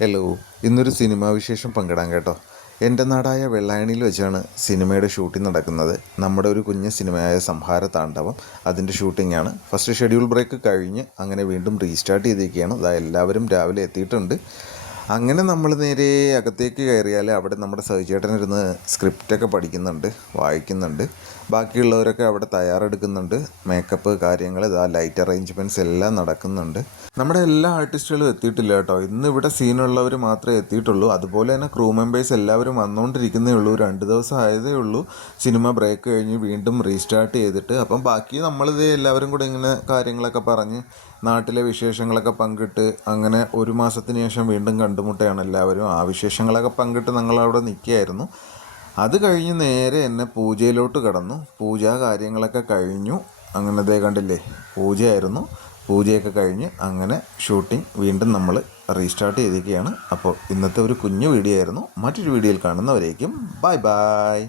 Hello, ഇന്നൊരു cinema വിശേഷം പങ്കിടാം കേട്ടോ. എൻ്റെ നാടായ വെള്ളായണിയിൽ വെച്ചാണ് സിനിമയുടെ ഷൂട്ടിംഗ് നടക്കുന്നത്. നമ്മുടെ ഒരു കുഞ്ഞ് സിനിമയായ സംഹാര താണ്ഡവം, അതിൻ്റെ ഷൂട്ടിങ്ങാണ്. ഫസ്റ്റ് ഷെഡ്യൂൾ ബ്രേക്ക് കഴിഞ്ഞ് അങ്ങനെ വീണ്ടും റീസ്റ്റാർട്ട് ചെയ്തിരിക്കുകയാണ്. എല്ലാവരും രാവിലെ എത്തിയിട്ടുണ്ട്. അങ്ങനെ നമ്മൾ നേരെ അകത്തേക്ക് കയറിയാൽ അവിടെ നമ്മുടെ സഹിചേട്ടനിരുന്ന് സ്ക്രിപ്റ്റൊക്കെ പഠിക്കുന്നുണ്ട്, വായിക്കുന്നുണ്ട്. ബാക്കിയുള്ളവരൊക്കെ അവിടെ തയ്യാറെടുക്കുന്നുണ്ട്. മേക്കപ്പ് കാര്യങ്ങൾ, ലൈറ്റ് അറേഞ്ച്മെൻറ്റ്സ് എല്ലാം നടക്കുന്നുണ്ട്. നമ്മുടെ എല്ലാ ആർട്ടിസ്റ്റുകളും എത്തിയിട്ടില്ല കേട്ടോ. ഇന്നിവിടെ സീനുള്ളവർ മാത്രമേ എത്തിയിട്ടുള്ളൂ. അതുപോലെ തന്നെ ക്രൂ മെമ്പേഴ്സ് എല്ലാവരും വന്നുകൊണ്ടിരിക്കുന്നേ ഉള്ളൂ. 2 ദിവസം ആയതേ ഉള്ളൂ സിനിമ ബ്രേക്ക് കഴിഞ്ഞ് വീണ്ടും റീസ്റ്റാർട്ട് ചെയ്തിട്ട്. അപ്പം ബാക്കി നമ്മളിത് എല്ലാവരും കൂടെ ഇങ്ങനെ കാര്യങ്ങളൊക്കെ പറഞ്ഞ് നാട്ടിലെ വിശേഷങ്ങളൊക്കെ പങ്കിട്ട് അങ്ങനെ 1 മാസത്തിന് ശേഷം വീണ്ടും കണ്ടുമുട്ടുകയാണ് എല്ലാവരും. ആ വിശേഷങ്ങളൊക്കെ പങ്കിട്ട് ഞങ്ങളവിടെ നിൽക്കുകയായിരുന്നു. അത് കഴിഞ്ഞ് നേരെ എന്നെ പൂജയിലോട്ട് കടന്നു. പൂജ കാര്യങ്ങളൊക്കെ കഴിഞ്ഞു. അങ്ങനെ കണ്ടില്ലേ, പൂജയായിരുന്നു. പൂജയൊക്കെ കഴിഞ്ഞ് അങ്ങനെ ഷൂട്ടിംഗ് വീണ്ടും നമ്മൾ റീസ്റ്റാർട്ട് ചെയ്തിരിക്കുകയാണ്. അപ്പോൾ ഇന്നത്തെ ഒരു കുഞ്ഞു വീഡിയോ ആയിരുന്നു. മറ്റൊരു വീഡിയോയിൽ കാണുന്നവരേക്കും ബൈ ബൈ.